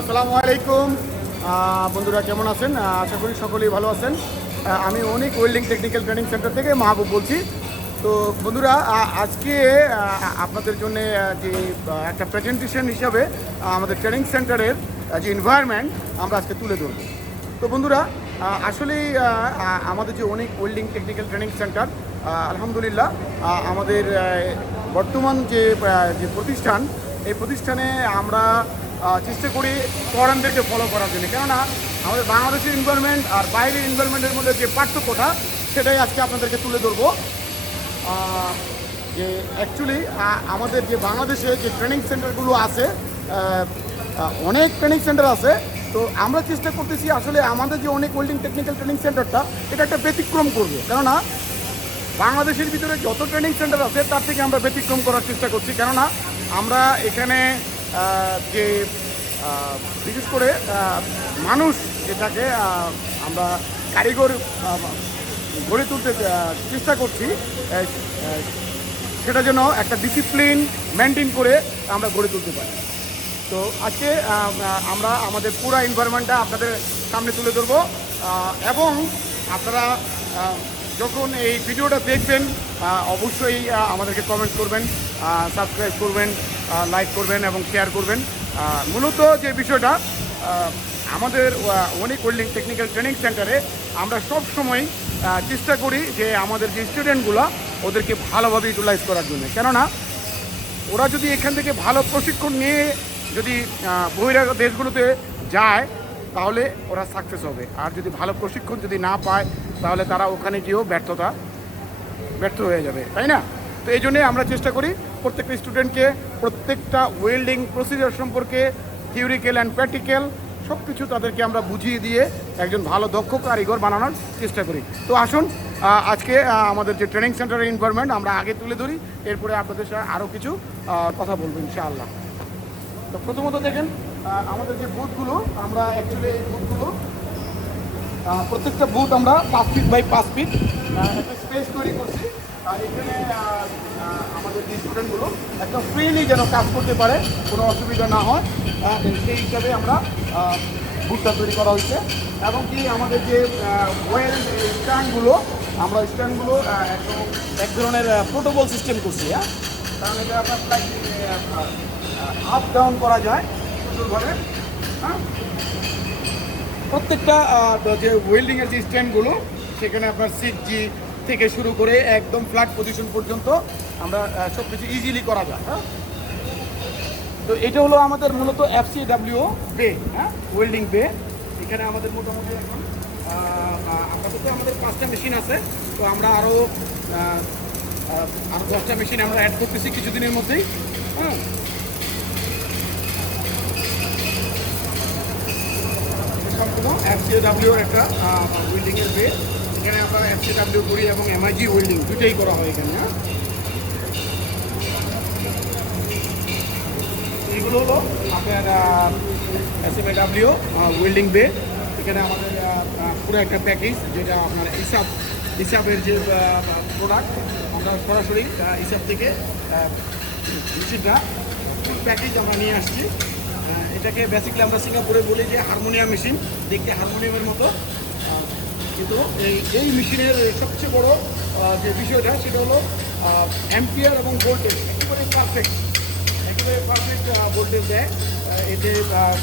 আসসালামু আলাইকুম। বন্ধুরা কেমন আছেন? আশা করি সকলেই ভালো আছেন। আমি অনেক ওয়েল্ডিং টেকনিক্যাল ট্রেনিং সেন্টার থেকে মাহবুব বলছি। তো বন্ধুরা আজকে আপনাদের জন্য যে একটা প্রেজেন্টেশন হিসাবে আমাদের ট্রেনিং সেন্টারের যে এনভায়রনমেন্ট আমরা আজকে তুলে ধরব। তো বন্ধুরা আসলেই আমাদের যে অনেক ওয়েল্ডিং টেকনিক্যাল ট্রেনিং সেন্টার আলহামদুলিল্লাহ আমাদের বর্তমান যে যে প্রতিষ্ঠান, এই প্রতিষ্ঠানে আমরা চেষ্টা করি ফরেনদেরকে ফলো করার জন্য। কেননা আমাদের বাংলাদেশের এনভায়রনমেন্ট আর বাইরের এনভায়রনমেন্টের মধ্যে যে পার্থক্যটা, সেটাই আজকে আপনাদেরকে তুলে ধরবো। যে অ্যাকচুয়ালি আমাদের যে বাংলাদেশে যে ট্রেনিং সেন্টারগুলো আছে অনেক ট্রেনিং সেন্টার আছে। তো আমরা চেষ্টা করতেছি আসলে আমাদের যে অনেক ওয়েল্ডিং টেকনিক্যাল ট্রেনিং সেন্টারটা এটা একটা ব্যতিক্রম করবে। কেননা বাংলাদেশের ভিতরে যত ট্রেনিং সেন্টার আছে, তার থেকে আমরা ব্যতিক্রম করার চেষ্টা করছি। কেননা আমরা এখানে যে বিশেষ করে মানুষ যেটাকে আমরা কারিগর গড়ে তুলতে চেষ্টা করছি সেটা যেন একটা ডিসিপ্লিন মেনটেন করে আমরা গড়ে তুলতে পারি। তো আজকে আমরা আমাদের পুরো এনভায়রনমেন্টটা আপনাদের সামনে তুলে ধরবো। এবং আপনারা যখন এই ভিডিওটা দেখবেন অবশ্যই আমাদেরকে কমেন্ট করবেন সাবস্ক্রাইব করবেন লাইক করবেন এবং শেয়ার করবেন। মূলত যে বিষয়টা আমাদের অনেক ওয়েল্ডিং টেকনিক্যাল ট্রেনিং সেন্টারে আমরা সব সময় চেষ্টা করি যে আমাদের যে স্টুডেন্টগুলো ওদেরকে ভালোভাবে ইউটিলাইজ করার জন্য। কেননা ওরা যদি এখান থেকে ভালো প্রশিক্ষণ নিয়ে যদি আহ, বহিরাগত দেশগুলোতে যায় তাহলে ওরা সাকসেস হবে। আর যদি ভালো প্রশিক্ষণ যদি না পায় তাহলে তারা ওখানে গিয়েও ব্যর্থতা ব্যর্থ হয়ে যাবে। তাই না? তো এই জন্যে আমরা চেষ্টা করি প্রত্যেকটা স্টুডেন্টকে প্রত্যেকটা ওয়েল্ডিং প্রসিজার সম্পর্কে থিওরিক্যাল অ্যান্ড প্র্যাকটিক্যাল সব কিছু তাদেরকে আমরা বুঝিয়ে দিয়ে একজন ভালো দক্ষ কারিগর বানানোর চেষ্টা করি। তো আসুন আজকে আমাদের যে ট্রেনিং সেন্টারের এনভায়রনমেন্ট আমরা আগে তুলে ধরি, এরপরে আপনাদের সাথে আরও কিছু কথা বলব ইনশাআল্লাহ। তো প্রথমত দেখেন আমাদের যে বুথগুলো আমরা অ্যাকচুয়ালি এই বুথগুলো প্রত্যেকটা বুথ আমরা পাঁচ ফিট বাই পাঁচ ফিট একটা স্পেস তৈরি করছি। আর এখানে আমাদের যে স্টুডেন্টগুলো একদম ফ্রিলি যেন কাজ করতে পারে, কোনো অসুবিধা না হয় সেই হিসাবে আমরা বুথটা তৈরি করা হয়েছে। এবং কি আমাদের যে ওয়েল স্ট্যান্ডগুলো আমরা স্ট্যান্ডগুলো একদম এক ধরনের প্রোটোকল সিস্টেম করছি হ্যাঁ? কারণ এটা আপনার প্রায় আপ ডাউন করা যায়, সুন্দরভাবে হ্যাঁ? প্রত্যেকটা যে ওয়েল্ডিংয়ের যে স্ট্যান্ডগুলো সেখানে আপনার সিট জি থেকে শুরু করে একদম ফ্ল্যাট পজিশন পর্যন্ত আমরা সব কিছু ইজিলি করা যায় হ্যাঁ? তো এটা হলো আমাদের মূলত এফসি ডাব্লিউ বে হ্যাঁ? ওয়েল্ডিং বে এখানে আমাদের মোটামুটি এখন আপাতত আমাদের পাঁচটা মেশিন আছে। তো আমরা আরও আরও দশটা মেশিন আমরা অ্যাড করতেছি কিছুদিনের মধ্যেই হ্যাঁ? এফসিডাব্লিউর একটা ওয়েল্ডিংয়ের বে এখানে আমরা এফসিডাব্লিউ করি এবং এমআইজি ওয়েল্ডিং দুটোই করা হয় এখানে হ্যাঁ? এইগুলো হলো আপনার এসএমএডাব্লিউ ওয়েল্ডিং বে এখানে আমাদের পুরো একটা প্যাকেজ যেটা আপনার ইসাব ইসাবের যে প্রোডাক্ট আমরা সরাসরি ইসাব থেকে মেশিনটা প্যাকেজ আমরা নিয়ে আসছি। এটাকে বেসিক্যালি আমরা সিঙ্গাপুরে বলি যে হারমোনিয়াম মেশিন দেখতে হারমোনিয়ামের মতো। কিন্তু এই এই মেশিনের সবচেয়ে বড় যে বিষয়টা, সেটা হলো অ্যাম্পিয়ার এবং ভোল্টেজ একেবারে পারফেক্ট একেবারে পারফেক্ট ভোল্টেজ এতে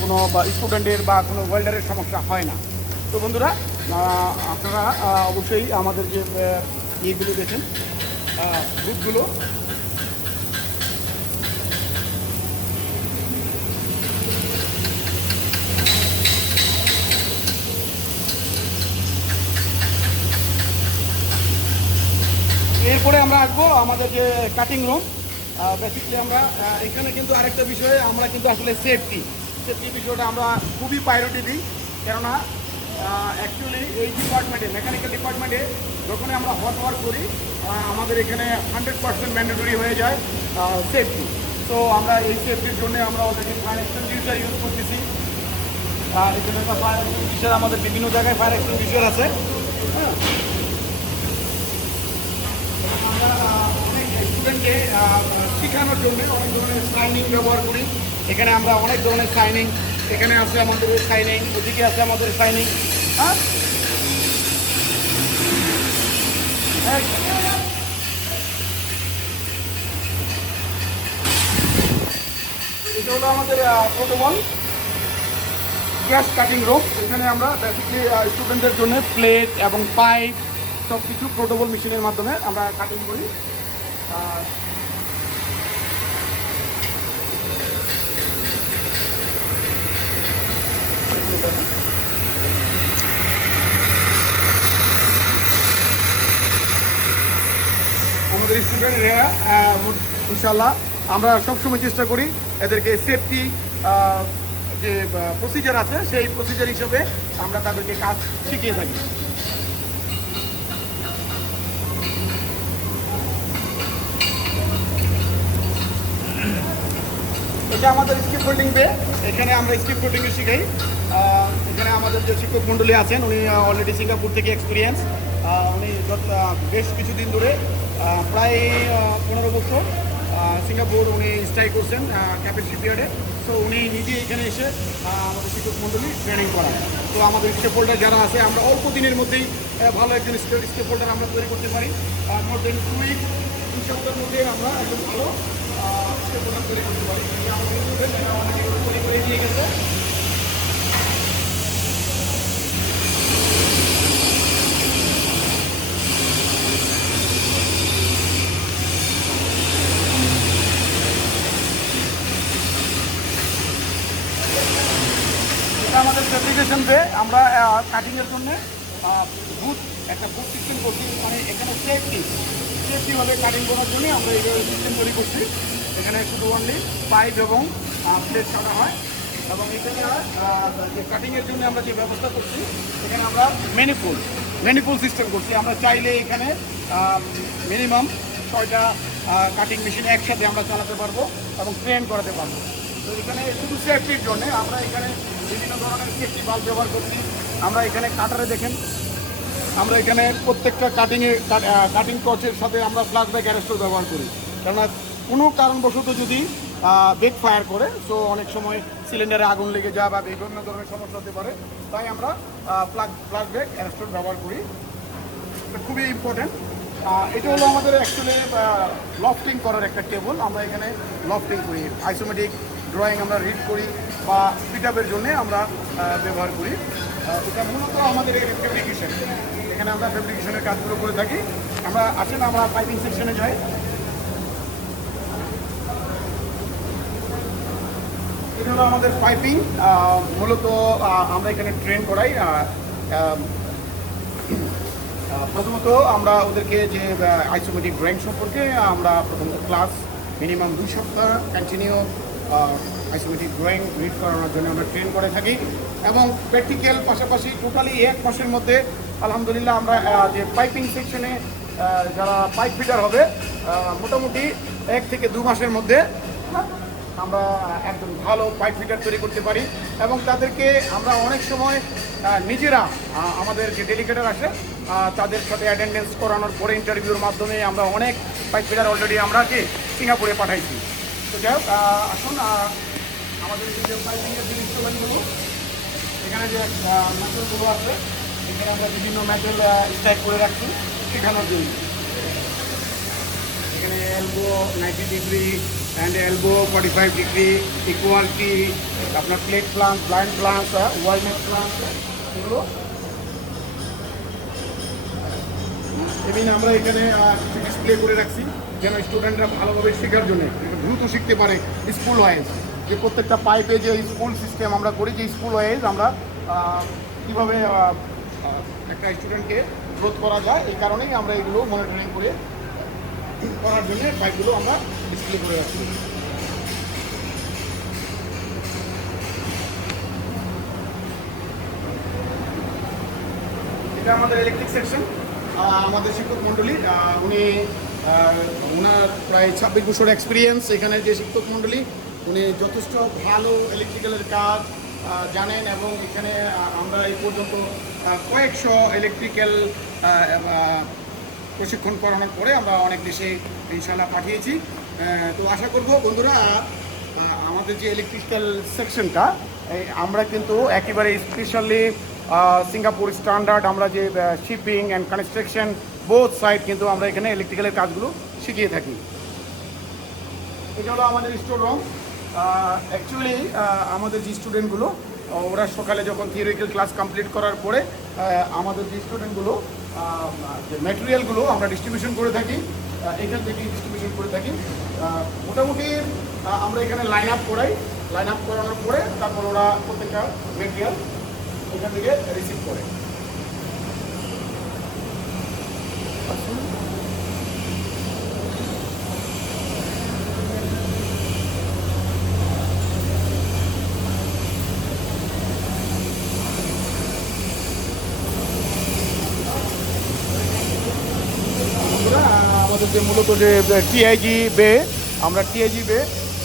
কোনো স্টুডেন্টের বা কোনো ওয়েল্ডারের সমস্যা হয় না। তো বন্ধুরা আপনারা অবশ্যই আমাদের যে ইয়েগুলো দেখেন বুথগুলো এরপরে আমরা আসব আমাদের যে কাটিং রুম বেসিক্যালি আমরা এখানে কিন্তু আরেকটা বিষয়ে আমরা কিন্তু আসলে সেফটি সেফটি বিষয়টা আমরা খুবই প্রায়োরিটি দিই। কেননা অ্যাকচুয়ালি এই ডিপার্টমেন্টে মেকানিক্যাল ডিপার্টমেন্টে যখন আমরা হট ওয়ার্ক করি আমাদের এখানে হান্ড্রেড পার্সেন্ট ম্যান্ডেটরি হয়ে যায় সেফটি তো আমরা এই সেফটির জন্য আমরা ওদেরকে ফায়ার এক্সটেনজিউসার ইউজ করতেছি। আহ, এখানে ফায়ার এক্সটেনজিউসার আমাদের বিভিন্ন জায়গায় ফায়ার এক্সটেনজিউসার আছে। হ্যাঁ। আমরা স্টুডেন্টকে শেখানোর জন্য অনেক ধরনের সাইনিং ব্যবহার করি। এখানে আমরা অনেক ধরনের সাইনিং এখানে আছে আমাদের শাইনিং ওদিকে আছে আমাদের শাইনিং হ্যাঁ? এটা হলো আমাদের প্রোটোবল গ্যাস কাটিং রোপ এখানে আমরা স্টুডেন্টদের জন্য প্লেট এবং পাইপ সব কিছু প্রোটোবল মেশিনের মাধ্যমে আমরা কাটিং করি। আর আমাদের স্টুডেন্টরা ইনশাল্লাহ আমরা সবসময় চেষ্টা করি এদেরকে সেফটি যে প্রসিজার আছে, সেই প্রসিজার হিসেবে আমরা তাদেরকে কাজ শিখিয়ে থাকি। এটা আমাদের স্কিপ হোল্ডিং বে, এখানে আমরা স্কিপ হোল্ডিংয়ে শিখাই। এখানে আমাদের যে শিক্ষক মণ্ডলী আছেন, উনি অলরেডি সিঙ্গাপুর থেকে এক্সপিরিয়েন্স উনি বেশ কিছুদিন ধরে প্রায় পনেরো বছর সিঙ্গাপুর উনি স্ট্রাই করছেন ক্যাপের শিপইয়ার্ডে তো উনি নিজে এখানে এসে আমাদের শিক্ষক মণ্ডলী ট্রেনিং করান। তো আমাদের স্টেপ হোল্ডার যারা আছে, আমরা অল্প দিনের মধ্যেই ভালো একজন স্টেপ হোল্ডার আমরা তৈরি করতে পারি। মোর দেন টু উইক তিন সপ্তাহের মধ্যে আমরা একজন ভালো স্টেপ হোল্ডার তৈরি করতে দিয়ে গেছে আমাদের ফেব্রিকেশন আমরা কাটিংয়ের জন্য বুথ একটা বুথ সিস্টেম করছি। মানে এখানে সেফটি সেফটিভাবে কাটিং করার জন্য আমরা এই সিস্টেম তৈরি করছি। এখানে শুধু অনলি পাইপ এবং প্লেট কাটা হয়। এবং এখানে যে কাটিংয়ের জন্য আমরা যে ব্যবস্থা করছি, এখানে আমরা মেনিপুল মেনিপুল সিস্টেম করছি। আমরা চাইলে এখানে মিনিমাম ছয়টা কাটিং মেশিন একসাথে আমরা চালাতে পারব এবং ট্রেন করাতে পারব। তো এখানে শুধু সেফটির জন্য আমরা এখানে বিভিন্ন ধরনের সেফটি বাল্ব ব্যবহার করছি। আমরা এখানে কাটারে দেখেন আমরা এখানে প্রত্যেকটা কাটিংয়ে কাটিং টর্চের সাথে আমরা ফ্লাশ ব্যাক অ্যারেস্টর ব্যবহার করি। কেননা কোনো কারণবশত যদি বেক ফায়ার করে সো অনেক সময় সিলিন্ডারে আগুন লেগে যায় বা বিভিন্ন ধরনের সমস্যা হতে পারে, তাই আমরা ফ্লাগ ফ্লাশ ব্যাক অ্যারেস্টর ব্যবহার করি। খুবই ইম্পর্ট্যান্ট এটা হলো আমাদের অ্যাকচুয়ালি লফটিং করার একটা টেবল আমরা এখানে লফটিং করি। আইসোমেটিক ড্রয়িং আমরা রিড করি বা পিটআপের জন্য আমরা ব্যবহার করি। এটা মূলত আমাদের ফেব্রিকেশন এখানে আমরা ফেব্রিকেশনের কাজগুলো করে থাকি। আমরা আসেন, আমরা পাইপিং সেকশনে যাই। এটা হলো আমাদের পাইপিং মূলত আমরা এখানে ট্রেন করাই। প্রথমত আমরা ওদেরকে যে আইসোমেটিক ড্রয়িং সম্পর্কে আমরা প্রথমত ক্লাস মিনিমাম দুই সপ্তাহ কন্টিনিউ আইসোমেটিক ড্রয়িং রিড করানোর জন্য আমরা ট্রেন করে থাকি। এবং প্র্যাকটিক্যাল পাশাপাশি টোটালি এক মাসের মধ্যে আলহামদুলিল্লাহ আমরা যে পাইপিং সেকশনে যারা পাইপ ফিটার হবে মোটামুটি এক থেকে দু মাসের মধ্যে আমরা একদম ভালো পাইপ ফিটার তৈরি করতে পারি এবং তাদেরকে আমরা অনেক সময় নিজেরা আমাদের যে ডেলিগেটার আসে তাদের সাথে অ্যাটেন্ডেন্স করানোর পরে ইন্টারভিউর মাধ্যমে আমরা অনেক পাইপ ফিটার অলরেডি আমরা কি সিঙ্গাপুরে পাঠাইছি। তো যাই হোক আসুন আমাদের যে পাইপিংয়ের ইনস্টলমেন্টগুলো এখানে যে আছে এখানে আমরা বিভিন্ন ম্যাটেরিয়াল স্ট্যাক করে রাখছি, শেখানোর জন্য। এখানে elbow ninety degree and elbow forty five degree equality আপনার প্লেট প্লান্ট ব্লাইন্ড প্লান্ট ওয়ালমেট প্লান্ট এগুলো। এমনি আমরা এখানে কিছু ডিসপ্লে করে রাখছি, যেন স্টুডেন্টরা ভালোভাবে শেখার জন্য দ্রুত শিখতে পারে স্কুল ওয়াইজ যে প্রত্যেকটা পাইপে যে স্কুল সিস্টেম আমরা করি, যে স্কুল ওয়াইজ আমরা কীভাবে একটা স্টুডেন্টকে গ্রোথ করা যায়, এই কারণেই আমরা এগুলো মনিটরিং করে করার জন্য বাইকগুলো আমরা ডিসপ্লে করে রাখছি এটা আমাদের ইলেকট্রিক সেকশন আমাদের শিক্ষক মণ্ডলী উনি ওনার প্রায় ছাব্বিশ বছর এক্সপিরিয়েন্স এখানে যে শিক্ষক মণ্ডলী, উনি যথেষ্ট ভালো ইলেকট্রিক্যালের কাজ জানেন এবং এখানে আমরা এই পর্যন্ত কয়েকশো ইলেকট্রিক্যাল প্রশিক্ষণ করানোর পরে আমরা অনেক দেশে ইনশাল্লাহ পাঠিয়েছি। তো আশা করব বন্ধুরা আমাদের যে ইলেকট্রিক্যাল সেকশনটা আমরা কিন্তু একেবারে স্পেশালি সিঙ্গাপুর স্ট্যান্ডার্ড আমরা যে shipping and construction both side কিন্তু আমরা এখানে ইলেকট্রিক্যালের কাজগুলো শিখিয়ে থাকি। এটা হলো আমাদের স্টোর রুম অ্যাকচুয়ালি আমাদের যে স্টুডেন্টগুলো ওরা সকালে যখন থিওরিক্যাল ক্লাস কমপ্লিট করার পরে আমাদের যে স্টুডেন্টগুলো যে ম্যাটেরিয়ালগুলো আমরা ডিস্ট্রিবিউশন করে থাকি এখান থেকে ডিস্ট্রিবিউশন করে থাকি। মোটামুটি আমরা এখানে লাইন আপ করাই। লাইন আপ করানোর পরে তারপর ওরা প্রত্যেকটা মেটেরিয়াল এখান থেকে রিসিভ করে বন্ধুরা, আহ, আমাদের যে মূলত যে টিআইজি বে, আমরা টিআইজি বে,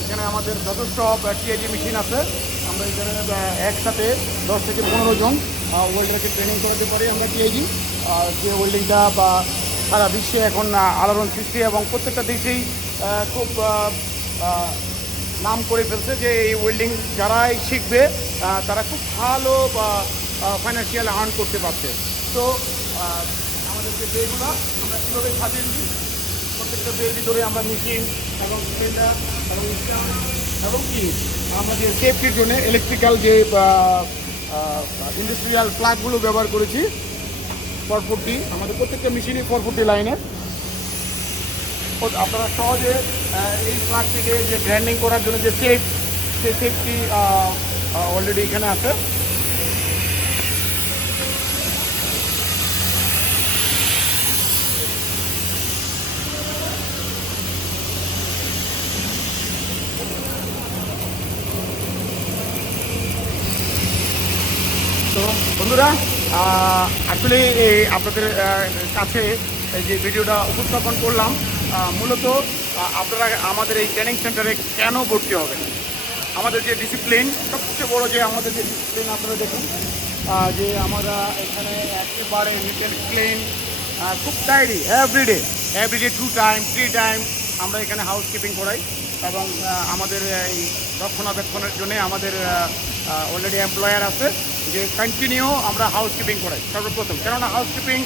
এখানে আমাদের যথেষ্ট টিআইজি মেশিন আছে। আমরা এখানে একসাথে দশ থেকে পনেরো জন ওয়েল্ডারকে ট্রেনিং করাতে পারি আমরা টিআইজি যে ওয়েল্ডিংটা বা সারা বিশ্বে এখন আলোড়ন সৃষ্টি এবং প্রত্যেকটা দেশেই খুব নাম করে ফেলছে যে এই ওয়েল্ডিং যারাই শিখবে তারা খুব ভালো বা ফাইন্যান্সিয়াল আর্ন করতে পারছে। তো আমাদের যে আমরা কীভাবে সাজিয়েছি প্রত্যেকটা বের ভিতরে আমরা মেশিন এবং সিলিন্ডার এবং এবং কি? আমরা যে সেফটির জন্য ইলেকট্রিক্যাল যে ইন্ডাস্ট্রিয়াল প্লাগগুলো ব্যবহার করেছি ফরফুটি আমাদের প্রত্যেকটা মেশিনই ফরফুটি লাইনের আপনারা সহজে এই প্লাগ যে গ্র্যান্ডিং করার জন্য যে সেফ সেই সেফটি অলরেডি এখানে আছে তো বন্ধুরা আসলে আপনাদের কাছে এই যে ভিডিওটা উপস্থাপন করলাম মূলত আপনারা আমাদের এই ট্রেনিং সেন্টারে কেন ভর্তি হবেন? আমাদের যে ডিসিপ্লিন সবচেয়ে বড় যে আমাদের যে ডিসিপ্লিন আপনারা দেখুন যে আমরা এখানে একেবারে নিট অ্যান্ড ক্লিন খুব tidy everyday everyday two time three time আমরা এখানে হাউস কিপিং করাই এবং আমাদের এই রক্ষণাবেক্ষণের জন্যে আমাদের অলরেডি এমপ্লয়ার আছে, যে কন্টিনিউ আমরা হাউস কিপিং করাই, সর্বপ্রথম। কেননা হাউস কিপিং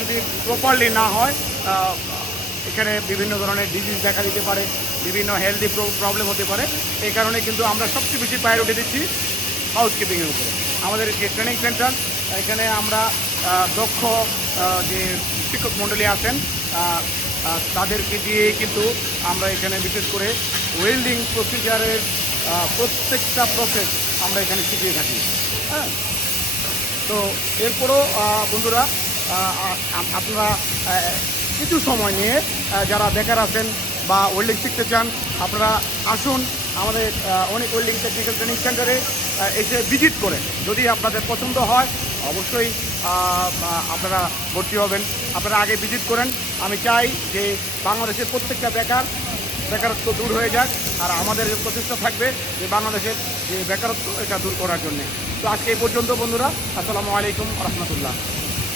যদি প্রপারলি না হয় এখানে বিভিন্ন ধরনের ডিজিজ দেখা দিতে পারে, বিভিন্ন হেলদি প্রবলেম হতে পারে, এই কারণে কিন্তু আমরা সবচেয়ে বেশি প্রায়োরিটি দিচ্ছি হাউস কিপিংয়ের উপরে। আমাদের যে ট্রেনিং সেন্টার এখানে আমরা দক্ষ যে শিক্ষক মণ্ডলী আছেন তাদেরকে দিয়ে কিন্তু আমরা এখানে বিশেষ করে ওয়েল্ডিং প্রসিজারের প্রত্যেকটা প্রসেস আমরা এখানে শিখিয়ে থাকি। হ্যাঁ? তো এরপরও বন্ধুরা আপনারা কিছু সময় নিয়ে যারা বেকার আছেন বা ওয়েল্ডিং শিখতে চান, আপনারা আসুন আমাদের অনেক ওয়েল্ডিং টেকনিক্যাল ট্রেনিং সেন্টারে এসে ভিজিট করে। যদি আপনাদের পছন্দ হয়, অবশ্যই আপনারা ভর্তি হবেন। আপনারা আগে ভিজিট করেন। আমি চাই যে বাংলাদেশের প্রত্যেকটা বেকার বেকারত্ব দূর হয়ে যাক আর আমাদের প্রচেষ্টা থাকবে যে বাংলাদেশের যে বেকারত্ব এটা দূর করার জন্য। তো আজকে এই পর্যন্ত বন্ধুরা, আসসালামু আলাইকুম রহমতুল্লাহ।